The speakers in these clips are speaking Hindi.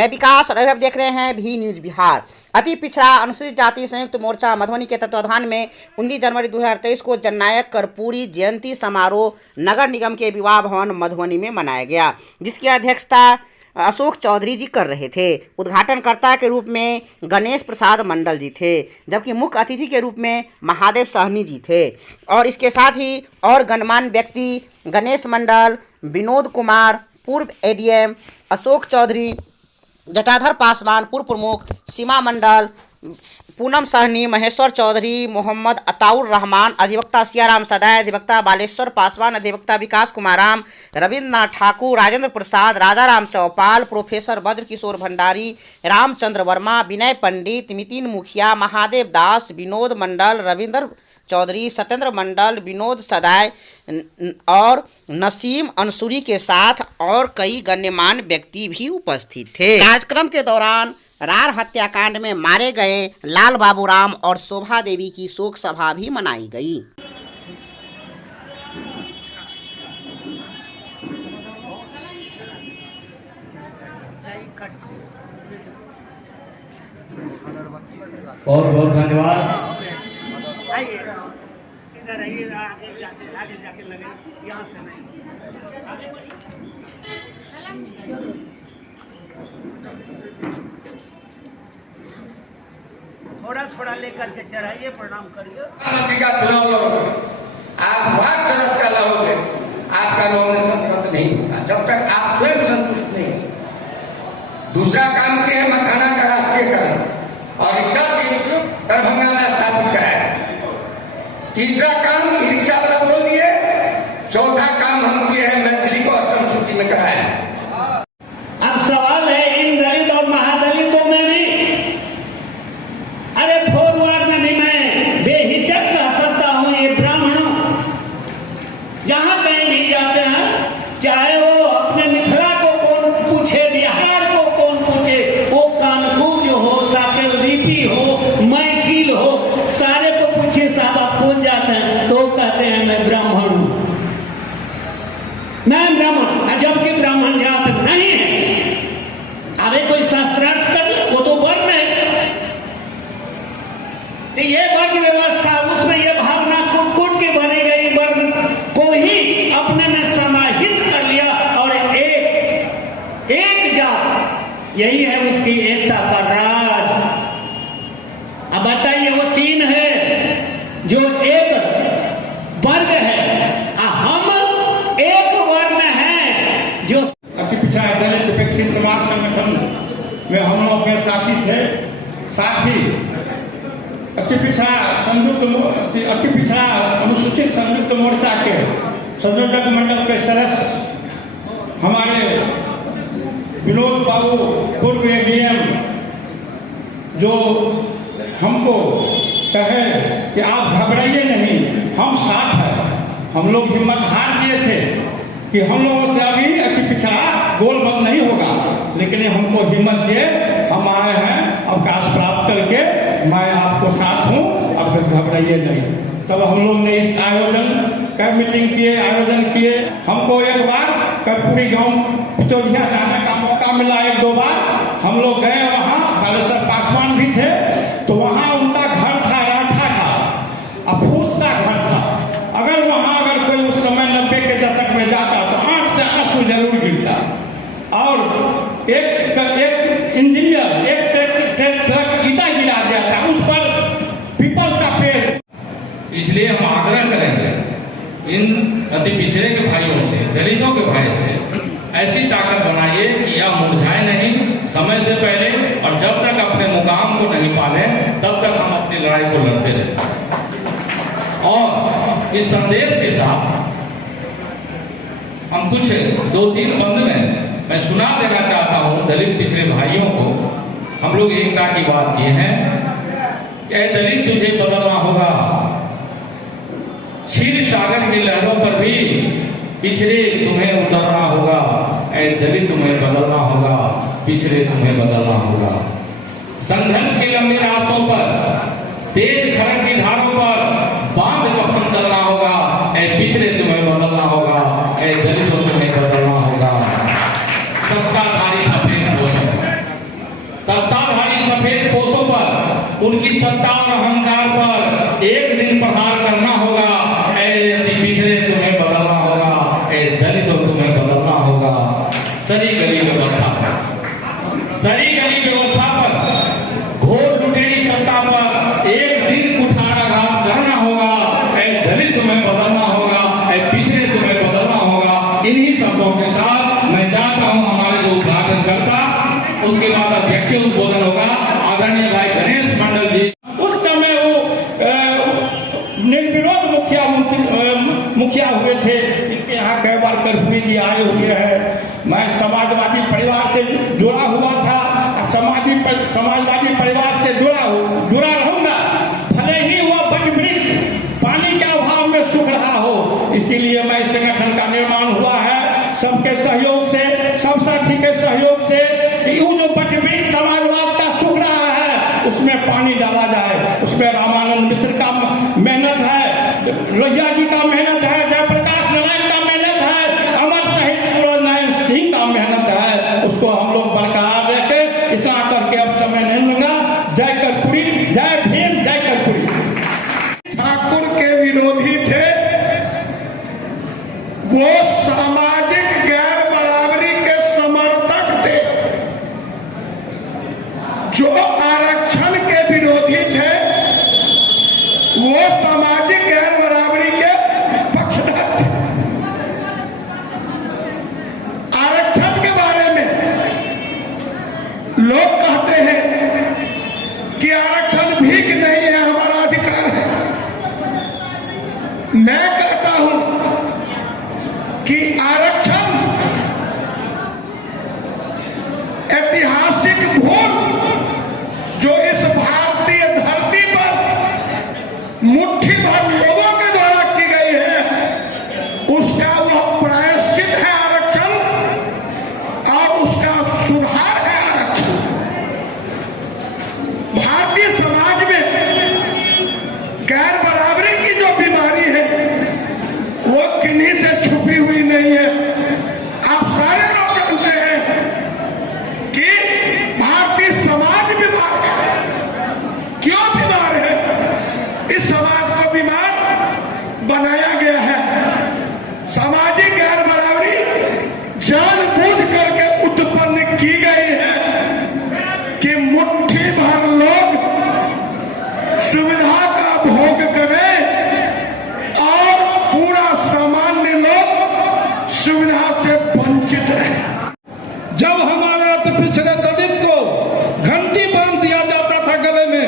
मैं विकास और अभी आप देख रहे हैं भी न्यूज बिहार। अति पिछड़ा अनुसूचित जाति संयुक्त मोर्चा मधुबनी के तत्वाधान में 19 जनवरी 2023 को जननायक कर्पूरी जयंती समारोह नगर निगम के विवाह भवन मधुबनी में मनाया गया, जिसकी अध्यक्षता अशोक चौधरी जी कर रहे थे। उद्घाटनकर्ता के रूप में गणेश प्रसाद मंडल जी थे, जबकि मुख्य अतिथि के रूप में महादेव सहनी जी थे। और इसके साथ ही और गणमान्य व्यक्ति गणेश मंडल, विनोद कुमार, पूर्व एडीएम अशोक चौधरी, जटाधर पासवान पूर्व प्रमुख, सीमा मंडल, पूनम सहनी, महेश्वर चौधरी, मोहम्मद अताउर रहमान, अधिवक्ता सियाराम सदाय, अधिवक्ता बालेश्वर पासवान, अधिवक्ता विकास कुमाराम, रविन्द्रनाथ ठाकुर, राजेंद्र प्रसाद, राजाराम चौपाल, प्रोफेसर ब्रज किशोर भंडारी, रामचंद्र वर्मा, विनय पंडित, नितिन मुखिया, महादेव दास, विनोद मंडल, रविंद्र चौधरी, सत्येंद्र मंडल, विनोद सदाय और नसीम अंसुरी के साथ और कई गण्यमान्य व्यक्ति भी उपस्थित थे। कार्यक्रम के दौरान रार हत्याकांड में मारे गए लाल बाबूराम और शोभा देवी की शोक सभा भी मनाई गई। बहुत बहुत धन्यवाद। इधर आइए, आगे जाके लगे, यहाँ से नहीं। थोड़ा थोड़ा लेकर के चढ़ाइए, प्रणाम करिए। आप वार्ड सदस्य का लाओगे, आपका नॉमिनेशन पत्र नहीं होगा जब तक आप स्वयं संतुष्ट नहीं। दूसरा काम किया है मखाना का राष्ट्रीयकरण और रिसर्च इंस्टीट्यूट दरभंगा में स्थापित कराया। तीसरा काम ई रिक्शा वाला बोल दिए। चौथा काम हम किए हैं मैथिली को अष्टम सूची में कराया। अब सवाल है इन दलित और महादलितों में भी, अरे फॉरवर्ड में भी मैं बेहिचक कह सकता हूं, ये ब्राह्मणों जहां कहीं भी जाते हैं, चाहे वो अपने मिथिला को कौन पूछे, बिहार को कौन पूछे, वो कानपुर जो हो, साकेल लिपि हो, मैथिल हो, सारे को पूछे साहब आप कौन जाते हैं, तो कहते हैं मैं ब्राह्मण हूं, मैं ब्राह्मण, जबकि ब्राह्मण जात नहीं है। अबे कोई शास्त्रार्थ कर ले, वो तो वर्ण है। तो ये वर्ण व्यवस्था, उसमें ये भावना कूट कूट के बनी गई, वर्ण को ही अपने में समाहित कर लिया और एक जात, यही है उसकी एकता का राज। अब बताइए, वो तीन है जो एक वर्ग है, हम एक वर्ण है जो अति पिछड़ा दलित उपेक्षित समाज संगठन में हम लोग के साथी थे। साथ ही अति पिछड़ा अनुसूचित संयुक्त मोर्चा के संयोजक मंडल के सदस्य हमारे विनोद बाबू पूर्व एडीएम, जो हमको कहे कि आप घबराइए नहीं, हम साथ हैं। हम लोग हिम्मत हार दिए थे कि हम लोगों से अभी अति पिछड़ा गोलबंद नहीं होगा, लेकिन हमको हिम्मत दिए, हम आए हैं अवकाश प्राप्त करके, मैं आपको साथ हूँ, अब घबराइए नहीं। तब हम लोग ने इस आयोजन का मीटिंग किए, आयोजन किए। हमको एक बार कर्पूरी गांव पितौरिया जाने का मौका मिला, 1-2 बार हम लोग गए वहाँ। बालेश्वर पासवान भी थे, तो वहाँ उनका घर था, राठा का, फूस का घर था। अगर वहाँ अगर कोई उस समय 90 के दशक में जाता तो आंख से आंसू जरूर गिरता। और एक इंजीनियर एक ट्रक ईटा गिरा दिया था, उस पर पीपल का पेड़। इसलिए हम आग्रह करेंगे इन अति पिछड़े के भाइयों से, दलितों के भाई से, ऐसी ताकत बनाइए कि यह मुरझाए नहीं समय से पहले, और जब तक अपने मुकाम को नहीं पाले तब तक हम अपनी लड़ाई को लड़ते रहें। और इस संदेश के साथ हम कुछ 2-3 बंद में मैं सुना देना चाहता हूं दलित पिछड़े भाइयों को। हम लोग एकता की बात किए हैं कि दलित तुझे बदलना होगा, क्षीर सागर की लहरों पर भी पिछड़े तुम्हें उतरना होगा, ऐ दलित तुम्हें बदलना होगा, पिछड़े तुम्हें बदलना होगा। संघर्ष के लंबे रास्तों पर, तेज खड़क की धारों पर बांध कफन चलना होगा, ऐ पिछड़े तुम्हें बदलना होगा, ऐ दलितों तुम्हें बदलना होगा। सबका नारी सफेद पोषण सरी गली व्यवस्था पर, सरी गली व्यवस्था पर, घोर लुटेरी सत्ता पर एक दिन कुठाराघात करना होगा। ऐ दलित तुम्हें बदलना होगा, ऐ पिछड़े तुम्हें बदलना होगा। इन्हीं शब्दों के साथ मैं चाहता हूं हमारे जो उद्घाटन करता, उसके बाद अध्यक्ष उद्बोधन होगा आदरणीय भाई गणेश मंडल जी। उस समय वो निर्विरोध मुखिया हुए थे। इनके यहाँ कई बार कर्पूरी जी आए हुए हैं। मैं समाजवादी परिवार से जुड़ा हुआ था, समाजवादी परिवार से जुड़ा रहूंगा, भले ही वो वटवृक्ष पानी के अभाव में सूख रहा हो। इसीलिए मैं इस संगठन का निर्माण हुआ है, सबके सहयोग से, सब साथी के सहयोग से। यूं जो वटवृक्ष समाजवाद का सूख रहा है, उसमें पानी डाला जाए। उसमें रामानंद मिश्र का मेहनत है, लोहिया जी का मेहनत है, जयप्रकाश नारायण का मेहनत है, अमर शहीद सूरज नारायण सिंह का मेहनत है। उसको हम लोग बरकरार रखे। इतना करके अब समय नहीं लूंगा। जय कर्पूरी, जय भीम, जय कर्पूरी। ठाकुर के विरोधी थे, वो सामाजिक गैर बराबरी के समर्थक थे। जो आरक्षण के विरोधी थे, वो सामाजिक गैर बराबरी के पक्षधर थे। आरक्षण के बारे में लोग कहते हैं कि आरक्षण भीख नहीं है, हमारा अधिकार है। मैं कहता हूं कि आरक्षण ऐतिहासिक भूल जो इस भारतीय धरती पर मुट्ठी भर लोगों के द्वारा की गई है, उसका वह प्रायश्चित है आरक्षण, और उसका सुधार है आरक्षण। भारतीय समाज में गैर बराबरी की जो बीमारी है, वो किन्हीं से छुपी हुई नहीं है। आप सारे लोग जानते हैं कि भारतीय समाज बीमार है। क्यों बीमार है? इस समाज को बीमार बनाया गया है। सामाजिक गैर बराबरी जानबूझ करके उत्पन्न की गई है कि मुट्ठी भर लोग सुविधा का भोग करें और पूरा सामान्य लोग सुविधा से वंचित रहे। जब हमारे अति पिछड़े दलित को घंटी बांध दिया जाता था गले में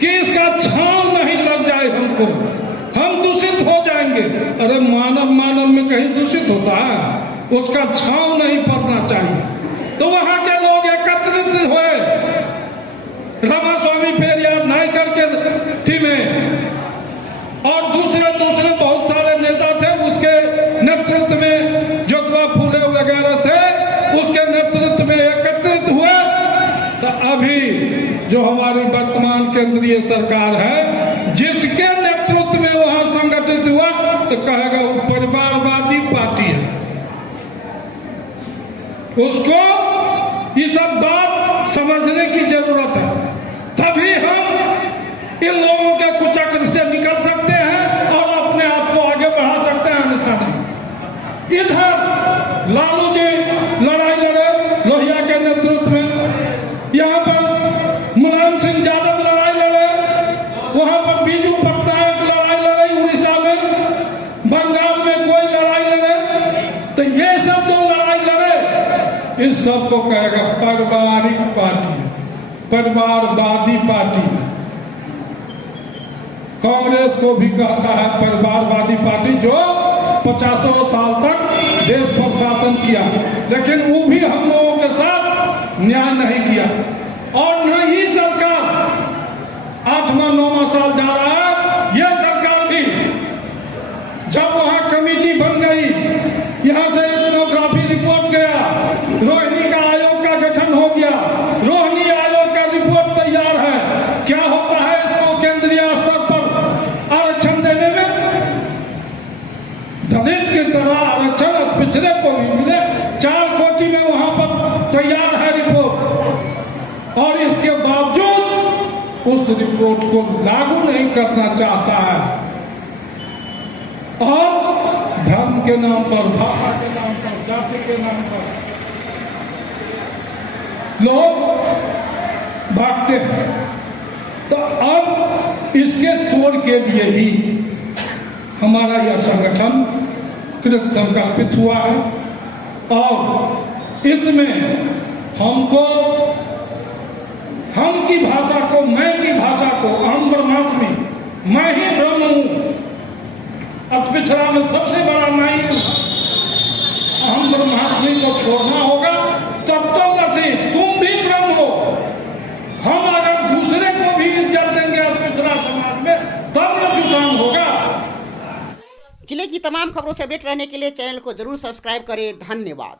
कि इसका छांव नहीं लग जाए हमको, हम दूषित हो जाएंगे। अरे मानव में कहीं दूषित होता है? उसका छांव नहीं पड़ना चाहिए। तो वहां के लोग एकत्रित हुए रामास्वामी पेरियार नायकर के थी में, और दूसरे बहुत सारे नेता थे उसके नेतृत्व में, ज्योतिबा फूले वगैरह थे, उसके नेतृत्व में एकत्रित हुए। तो अभी जो हमारी वर्तमान केंद्रीय सरकार है, जिसके नेतृत्व में वहां संगठित हुआ, तो कहेगा वो परिवारवादी पार्टी है। उसको ये सब बात समझने की जरूरत है, तभी हम इन लोगों के कुचक्र से निकल सकते हैं और अपने आप को आगे बढ़ा सकते हैं, अन्यथा नहीं। इधर लालू जी लड़ाई लड़े लोहिया के नेतृत्व में, यहाँ पर मुलायम सिंह यादव लड़ाई लड़े, वहां पर बीजू पटनायक लड़ाई लड़े, उड़ीसा में, बंगाल में कोई लड़ाई लड़े। तो ये सब जो लड़ाई लड़े, इस सब को कहेगा पारिवारिक पार्टी है, परिवारवादी पार्टी है। कांग्रेस को भी कहता है परिवारवादी पार्टी, जो 50 साल तक देश पर शासन किया, लेकिन वो भी हम लोगों के साथ न्याय नहीं किया। और न ही सरकार 8वां-9वां साल जा रहा है, यह सरकार भी जब वहां कमेटी बन गई, यहां से एथनोग्राफी रिपोर्ट गया, रोहिणी का आयोग का गठन हो गया, रोहिणी आयोग का रिपोर्ट तैयार है। क्या होता है इसको केंद्रीय स्तर पर आरक्षण देने में? दलित की तरह आरक्षण पिछड़े को भी मिले, 4 कोटि में वहां पर तैयार है रिपोर्ट, और इसके बावजूद उस रिपोर्ट को लागू नहीं करना चाहता है। और धर्म के नाम पर, भाषा के नाम पर, जाति के नाम पर लोग भागते हैं। तो अब इसके तोड़ के लिए ही हमारा यह संगठन कृत संकल्पित हुआ है और इसमें हमको, हम की भाषा को, मैं की भाषा को, अहम ब्रह्मास्मि, मैं ही ब्रह्म हूं, अति पिछड़ा में सबसे बड़ा मैं ही हूं, अहम ब्रह्मास्मि को छोड़ना होगा। तत्वमसि, तुम भी ब्रह्म हो। हम अगर दूसरे को भी इज्जत देंगे अति पिछड़ा समाज में, तब न जुटान होगा। जिले की तमाम खबरों से अपडेट रहने के लिए चैनल को जरूर सब्सक्राइब करें। धन्यवाद।